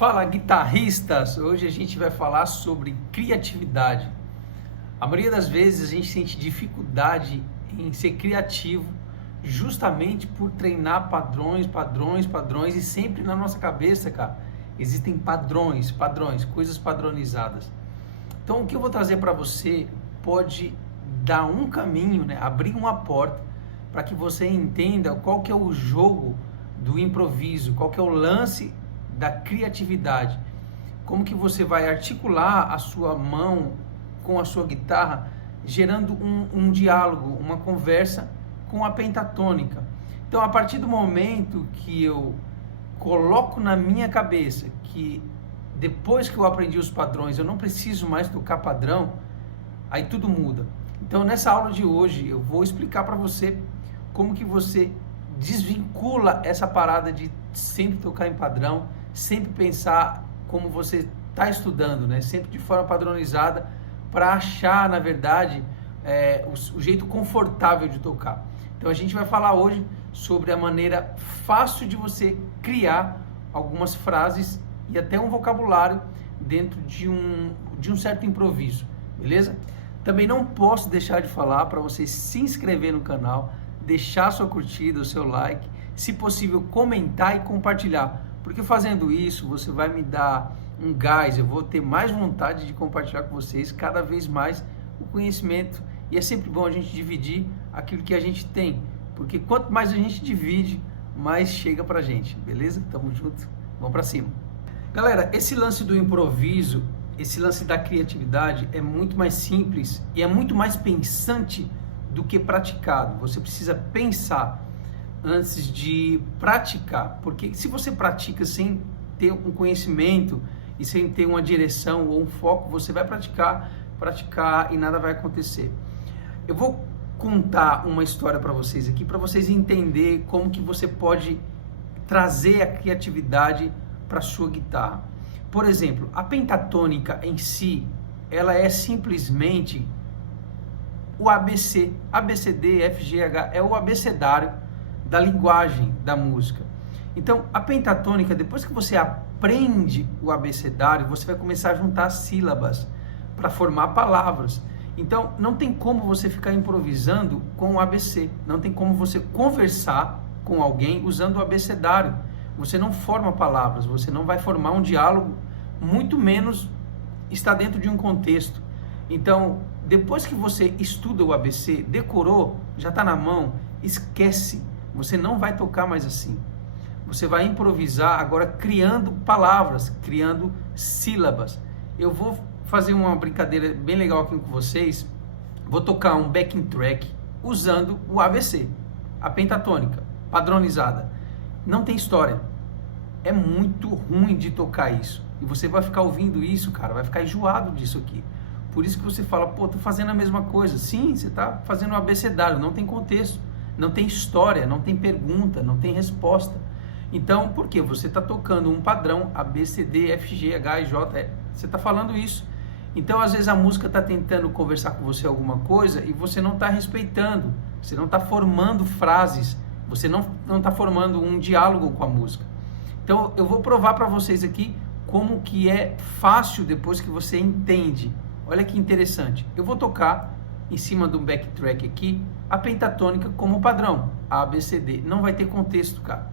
Fala, guitarristas! Hoje a gente vai falar sobre criatividade. A maioria das vezes a gente sente dificuldade em ser criativo justamente por treinar padrões e sempre na nossa cabeça, cara, existem padrões, coisas padronizadas. Então o que eu vou trazer para você pode dar um caminho, né? Abrir uma porta para que você entenda qual que é o jogo do improviso, qual que é o lance da criatividade, como que você vai articular a sua mão com a sua guitarra, gerando um diálogo, uma conversa com a pentatônica. Então, a partir do momento que eu coloco na minha cabeça que depois que eu aprendi os padrões, eu não preciso mais tocar padrão, aí tudo muda. Então, nessa aula de hoje, eu vou explicar para você como que você desvincula essa parada de sempre tocar em padrão, sempre pensar como você está estudando, né? Sempre de forma padronizada, para achar, na verdade, o jeito confortável de tocar. Então a gente vai falar hoje sobre a maneira fácil de você criar algumas frases e até um vocabulário dentro de um certo improviso, beleza? Também não posso deixar de falar para você se inscrever no canal, deixar sua curtida, o seu like, se possível comentar e compartilhar, porque fazendo isso você vai me dar um gás, eu vou ter mais vontade de compartilhar com vocês cada vez mais o conhecimento, e é sempre bom a gente dividir aquilo que a gente tem, porque quanto mais a gente divide, mais chega pra gente, beleza? Tamo junto, vamos pra cima. Galera, esse lance do improviso, esse lance da criatividade é muito mais simples e é muito mais pensante do que praticado. Você precisa pensar antes de praticar, porque se você pratica sem ter um conhecimento e sem ter uma direção ou um foco, você vai praticar e nada vai acontecer. Eu vou contar uma história para vocês aqui, para vocês entenderem como que você pode trazer a criatividade para sua guitarra. Por exemplo, a pentatônica em si, ela é simplesmente o ABC, ABCD, FG, é o abecedário da linguagem da música. Então, a pentatônica, depois que você aprende o abecedário, você vai começar a juntar sílabas para formar palavras. Então, não tem como você ficar improvisando com o ABC, não tem como você conversar com alguém usando o abecedário. Você não forma palavras, você não vai formar um diálogo, muito menos está dentro de um contexto. Então, depois que você estuda o ABC, decorou, já está na mão, esquece, você não vai tocar mais assim. Você vai improvisar agora criando palavras, criando sílabas. Eu vou fazer uma brincadeira bem legal aqui com vocês. Vou tocar um backing track usando o ABC, a pentatônica, padronizada. Não tem história. É muito ruim de tocar isso. E você vai ficar ouvindo isso, cara, vai ficar enjoado disso aqui. Por isso que você fala, pô, tô fazendo a mesma coisa. Sim, você tá fazendo um abecedário, não tem contexto, não tem história, não tem pergunta, não tem resposta. Então, por quê? Você está tocando um padrão A, B, C, D, F, G, H, I, J, você está falando isso. Então, às vezes a música está tentando conversar com você alguma coisa e você não está respeitando, você não está formando frases, você não está formando um diálogo com a música. Então, eu vou provar para vocês aqui como que é fácil depois que você entende. Olha que interessante. Eu vou tocar em cima do backtrack aqui a pentatônica como padrão, A, B, C, D. Não vai ter contexto, cara.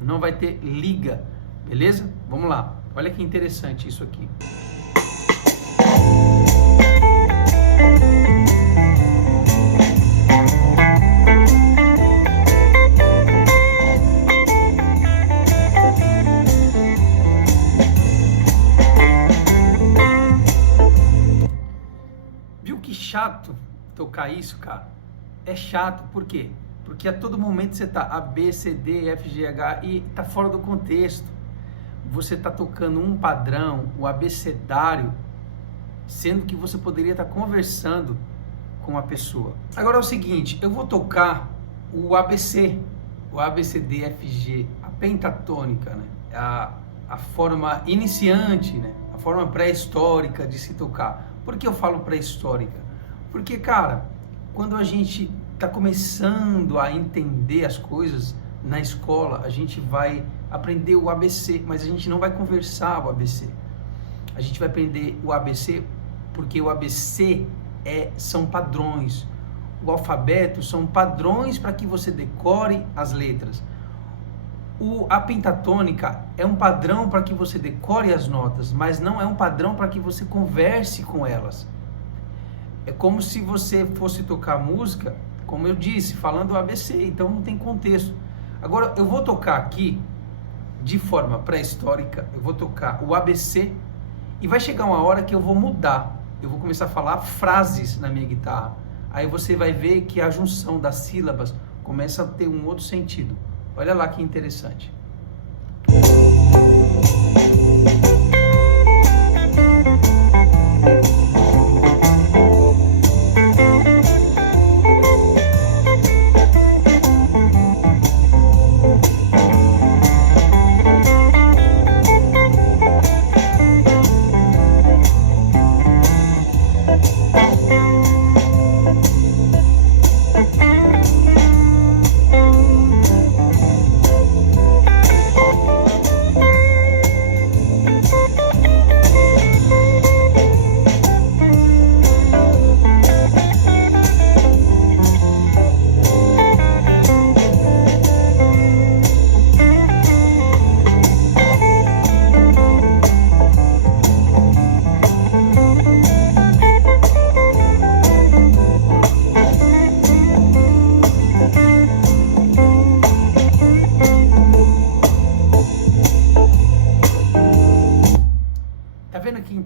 Não vai ter liga, beleza? Vamos lá. Olha que interessante isso aqui. Viu que chato tocar isso, cara? É chato, por quê? Porque a todo momento você está A, B, C, D, F, G, H e está fora do contexto. Você está tocando um padrão, o abecedário, sendo que você poderia estar conversando com a pessoa. Agora é o seguinte, eu vou tocar o ABC, o A, B, C, D, F, G, a pentatônica, né? A forma iniciante, né? A forma pré-histórica de se tocar. Por que eu falo pré-histórica? Porque, cara, quando a gente está começando a entender as coisas na escola, a gente vai aprender o ABC, mas a gente não vai conversar o ABC. A gente vai aprender o ABC porque o ABC são padrões. O alfabeto são padrões para que você decore as letras. A pentatônica é um padrão para que você decore as notas, mas não é um padrão para que você converse com elas. É como se você fosse tocar música, como eu disse, falando o ABC, então não tem contexto. Agora, eu vou tocar aqui, de forma pré-histórica, eu vou tocar o ABC, e vai chegar uma hora que eu vou mudar. Eu vou começar a falar frases na minha guitarra. Aí você vai ver que a junção das sílabas começa a ter um outro sentido. Olha lá que interessante.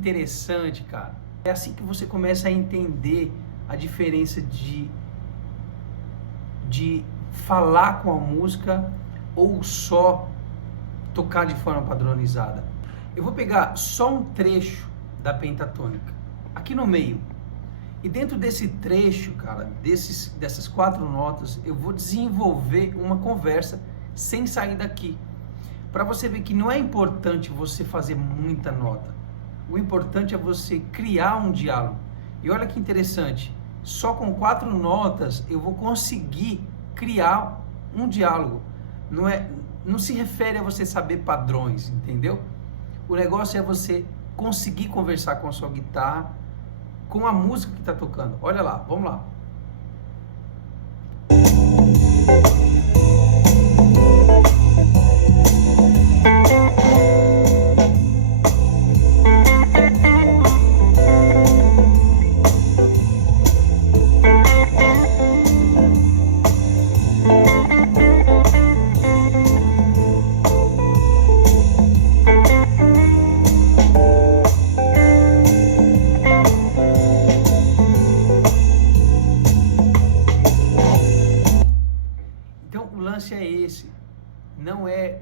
Interessante, cara. É assim que você começa a entender a diferença de falar com a música ou só tocar de forma padronizada. Eu vou pegar só um trecho da pentatônica, aqui no meio. E dentro desse trecho, cara, dessas 4 notas, eu vou desenvolver uma conversa sem sair daqui. Para você ver que não é importante você fazer muita nota. O importante é você criar um diálogo. E olha que interessante, só com 4 notas eu vou conseguir criar um diálogo. Não se refere a você saber padrões, entendeu? O negócio é você conseguir conversar com a sua guitarra, com a música que está tocando. Olha lá, vamos lá. É esse, não é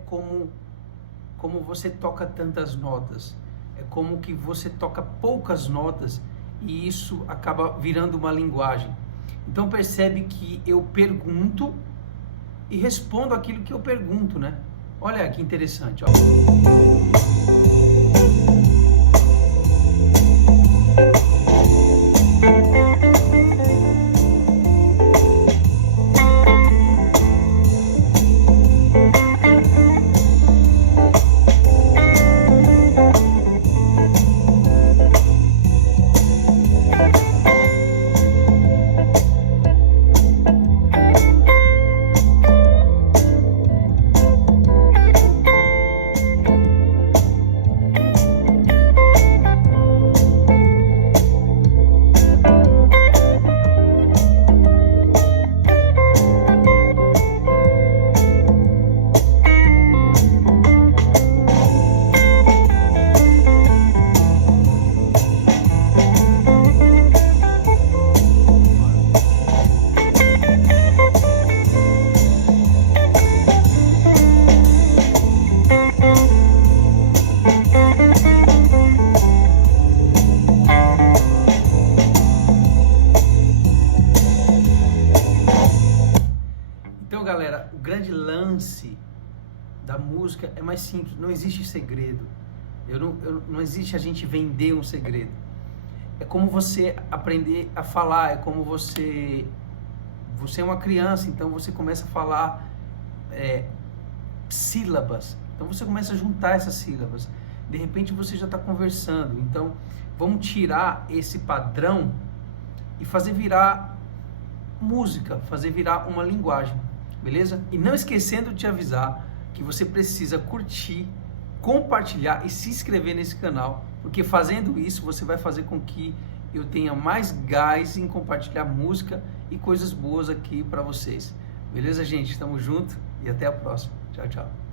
como você toca tantas notas, é como que você toca poucas notas e isso acaba virando uma linguagem. Então percebe que eu pergunto e respondo aquilo que eu pergunto, né? Olha que interessante, ó. Galera, o grande lance da música é mais simples, não existe segredo. Não existe a gente vender um segredo. É como você aprender a falar, é como você é uma criança, então você começa a falar sílabas. Então você começa a juntar essas sílabas. De repente você já está conversando. Então vamos tirar esse padrão e fazer virar música, fazer virar uma linguagem, beleza? E não esquecendo de te avisar que você precisa curtir, compartilhar e se inscrever nesse canal, porque fazendo isso você vai fazer com que eu tenha mais gás em compartilhar música e coisas boas aqui para vocês. Beleza, gente? Tamo junto e até a próxima. Tchau, tchau.